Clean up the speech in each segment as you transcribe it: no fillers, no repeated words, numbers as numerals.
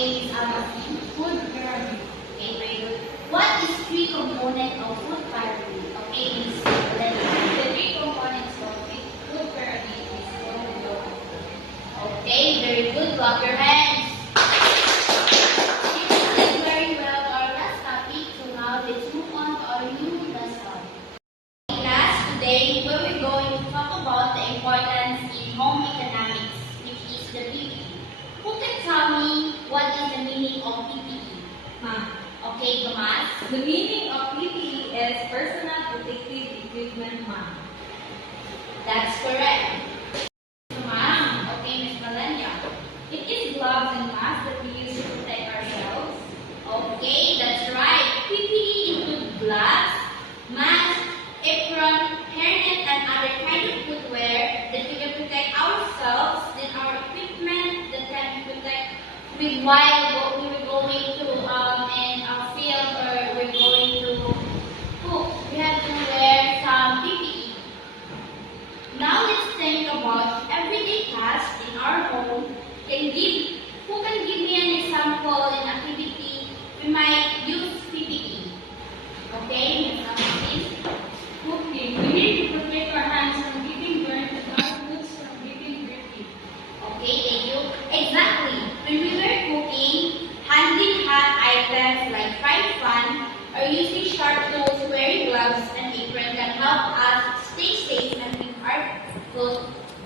Okay, Miss Amasi. Food pyramid. Okay, very good. What is three components of food pyramid? Okay, Miss Valeria. The three components of food pyramid is low. Okay, very good. Clap your hands. You did very well our last topic, so now let's move on to our new lesson. Class, today we're going to talk about the importance in home economics, which is the PPE. Who can tell me what is the meaning of PPE? Okay, Tomas. The meaning of PPE is personal protective equipment, ma'am. That's correct. Tomas. Okay, Miss Valeria. It is gloves and masks that we use to protect ourselves. Okay, that's right. PPE include gloves, mask, apron, hairnet, and other kind of footwear that we can protect ourselves, then our equipment that can protect with while we were going to in a field or we're going to cook. We have to wear some PPE. Now let's think about everyday tasks in our home. Who can give me an example in activity we might use PPE? Okay, Ms. Amasi. Cooking. We need to protect our hands from getting burnt and our foods from getting dirty. Okay, thank you. Exactly. When we were cooking, handling hot items like fried pan or using sharp tools, wearing gloves and apron can help us stay safe and keep our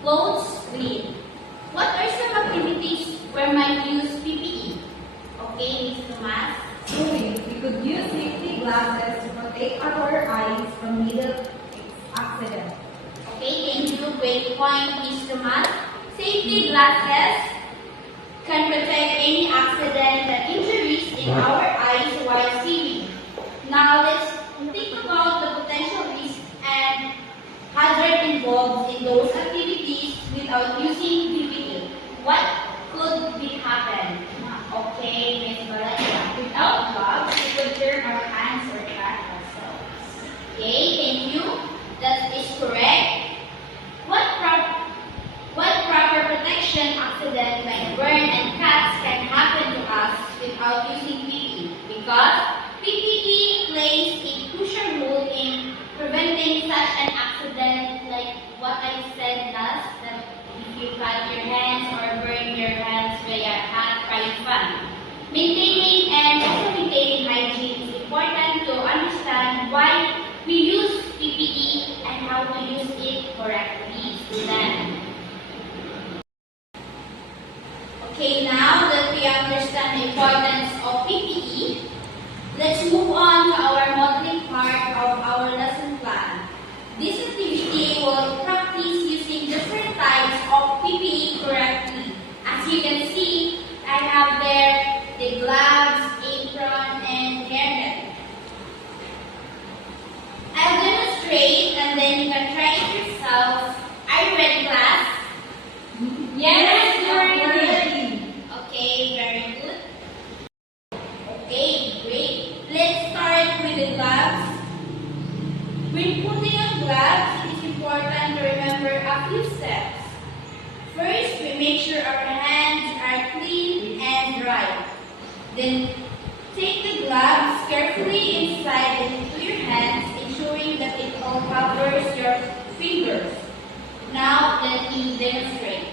clothes clean. What are some activities where might use PPE? Okay, Ms. Tomas. Swimming. We could use safety glasses to protect our eyes from needle accident. Okay, thank you. Great point, Ms. Tomas. Safety glasses can protect any accident and injuries in our eyes while swimming. Now let's think about the potential risks and hazard involved in those activities without using PPE. What could be happen? Okay, Ms. Valeria. Without gloves, we could burn our hands or cut ourselves. Okay, thank you. That is correct. What proper protection accident like burn and cuts can happen to us without using PPE? Because PPE plays a crucial role in preventing such an accident like what I said last, that if you cut your hands or burn your hands via hot frying pan. Maintaining and also maintaining hygiene is important to understand why we use PPE and how to use it correctly, student. Okay, now that we understand the importance of PPE, let's move on to our modeling part of our lesson plan. This activity will practice using different types of PPE correctly. As you can see, I have there the gloves, apron, and hairnet. I'll demonstrate and then you can try it yourself. Are you ready, class? Yes, We're we're ready. Okay, very good. Okay, great. Let's start with the gloves. When putting on gloves, it is important to remember a few steps. First, we make sure our hands are clean and dry. Then, take the gloves carefully inside into your hands, ensuring that it all covers your fingers. Now, let me demonstrate.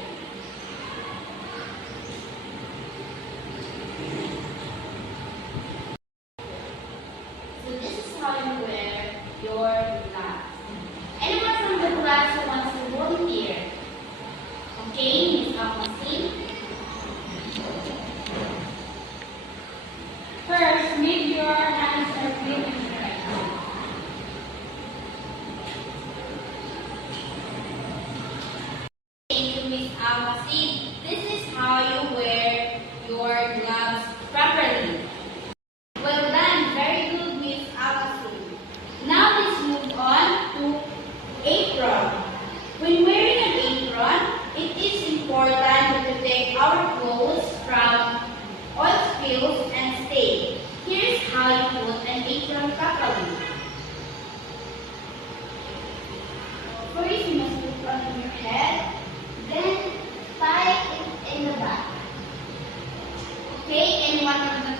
So this is how you wear your gloves. Anyone from the class who wants to volunteer? Okay, Ms. Amasi. First, make your hands are clean and dry. Thank you,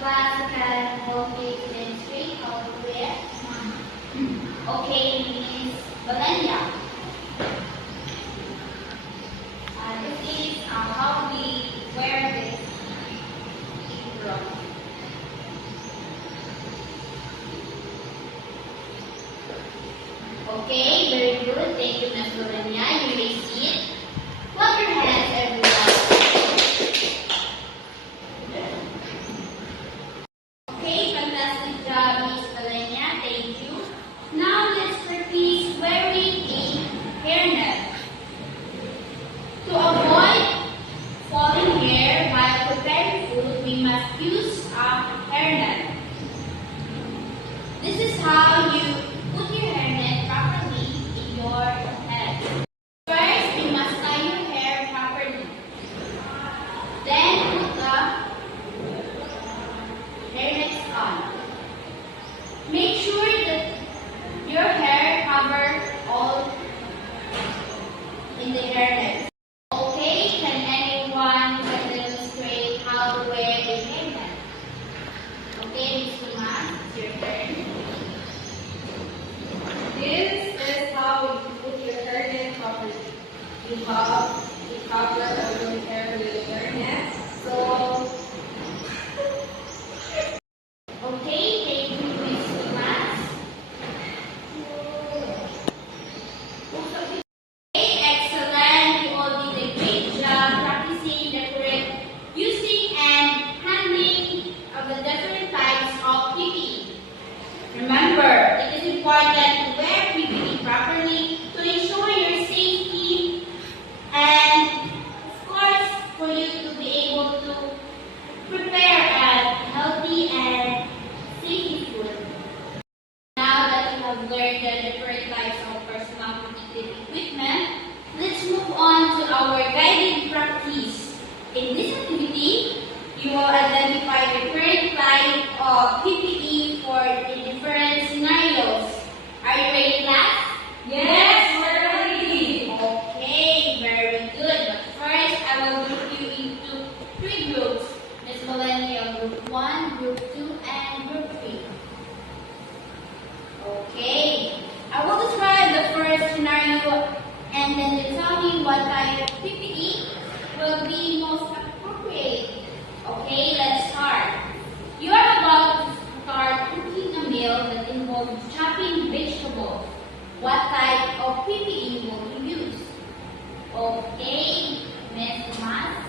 class can hold it demonstrate how to wear mask. Okay, Miss Valeria. This is how we wear this apron. Okay, very good. Thank you, Miss Valeria. You may see it. Clap your hands, everyone. Okay, fantastic job, Miss Valeria. Thank you. Now let's practice wearing a hairnet. To avoid falling hair while preparing food, we must use a hairnet. This is how you put your hairnet properly in your head. First, you must tie your hair properly. Then put the hairnet on. Make sure that your hair covers all in the hairnet. Okay, can anyone demonstrate how to wear a hairnet? Okay, Ms. Tomas, it's your turn. This is how you put your hairnet properly. You have to cover your hair with your hairnet. So, Okay, thank you, Ms. Tomas. Okay, excellent. You all did a great job practicing the correct using and handling of the different types of PPE. Remember, it is important to wear PPE properly to ensure your safety and, of course, for you to be able to prepare a healthy and safe food. Now that you have learned the different types of personal protective equipment, let's move on to our guided practice. In this activity, you will identify the current type of PPE for the different scenarios. Are you ready, class? yes, we're ready. Okay, very good. But first, I will group you into 3 groups. Ms. Valeria, Group 1, Group 2, and Group 3. Okay, I will describe the first scenario and then you tell me what type of PPE will be most appropriate. Okay, let's start. You are about to start cooking a meal that involves chopping vegetables. What type of PPE will you use? Okay, Ms. Tomas.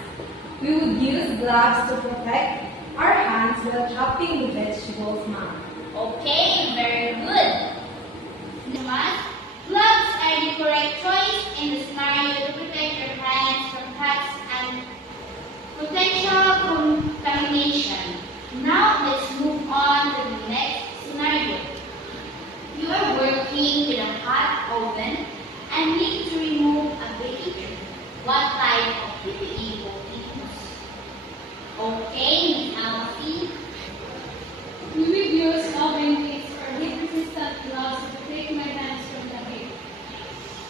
We would use gloves to protect our hands while chopping the vegetables, ma'am. Okay, very good. Tomas, gloves are the correct choice in the scenario to protect your hands from cuts and potential contamination. Now let's move on to the next scenario. You are working with a hot oven and need to remove a baking tray. What type of PPE will you use? Okay, Ms. Alfie. We will use oven mitts or heat-resistant gloves to protect my hands from the heat.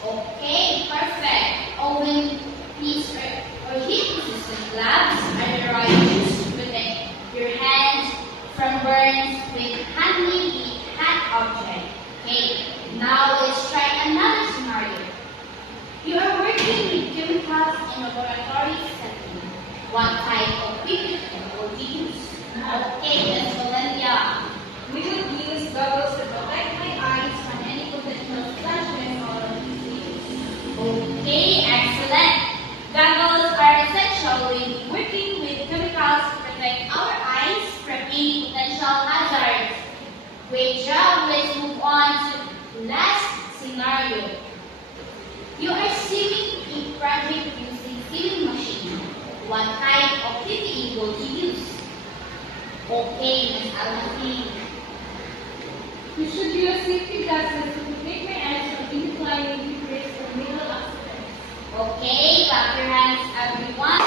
Okay, perfect. Oven mitts or heat-resistant gloves are the right choice to protect your hands from burns with handling the hot object. Okay, now let's try another scenario. You are working with chemicals in a laboratory setting. What type of PPE will you use? Okay, Ms. Valeria. We would use goggles to protect my eyes from any potential splashes or disease. Okay, excellent. Goggles are essential when working with chemicals to protect our eyes from any potential hazards. Great job. Let's move on to last scenario. You are sieving a project using sieving machine. What type of PPE will you use? Okay, Ms. Alfie. We should use safety glasses to protect my eyes from inclining debris or middle accidents. Okay, clap your hands, everyone.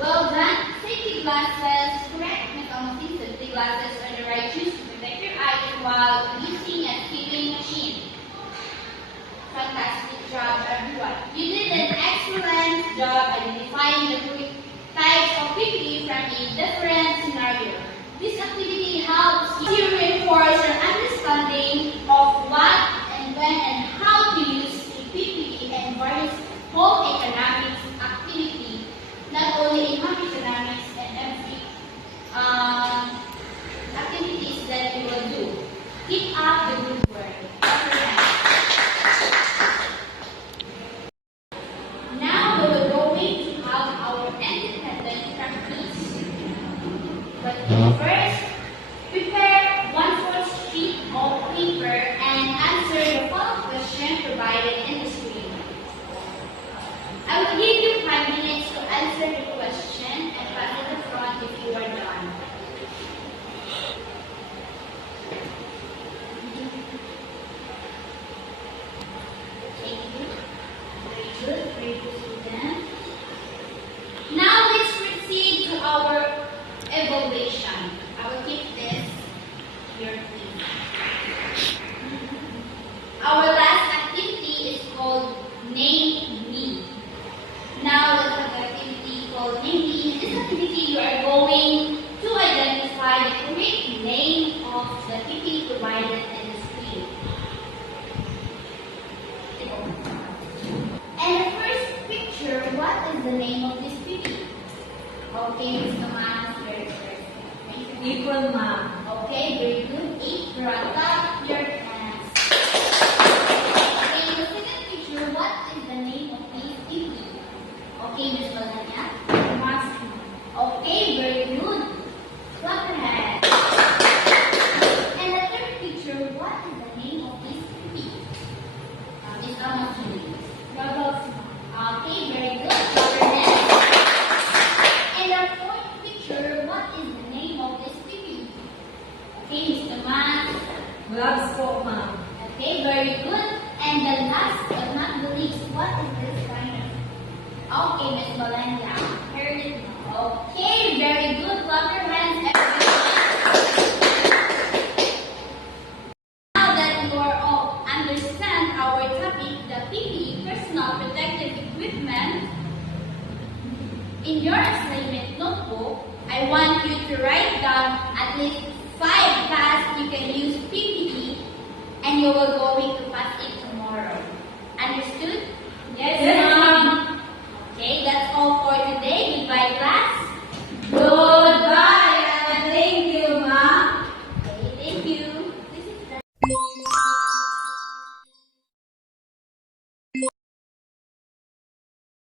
Well done. Safety glasses, correct, Ms. Alfie. Safety glasses are the right choice to protect your eyes while using a sieving machine. Fantastic job, everyone. You did an excellent job identifying the types of PPE from a example, namely in this activity you are going to identify the correct name of the PPE provided in the screen. And the first picture, what is the name of this PPE? Okay, Ms. Tomas, very first. Equal, ma'am. Okay, very good. Apron, clap your hands. Okay, the second picture, what is the name of this PPE? Okay, Ms. Valanya. Mask. Okay, very good. Clap your hands. And the third picture, what is the name of this PPE? Ms. Tomas. Goggles. Okay, very good. Clap your hands. And the fourth picture, what is the name of this PPE? Okay, Mr. Man. Gloves po, ma'am. Okay, very good. And the last but not the least, what is this kind of? Okay, Miss Valencia. Hairnet. Okay, very good. Clap your hands, everyone. Now that you are all understand our topic, the PPE, personal protective equipment, in your assignment notebook, I want you to write down at least 5 tasks you can use PPE, and you will going to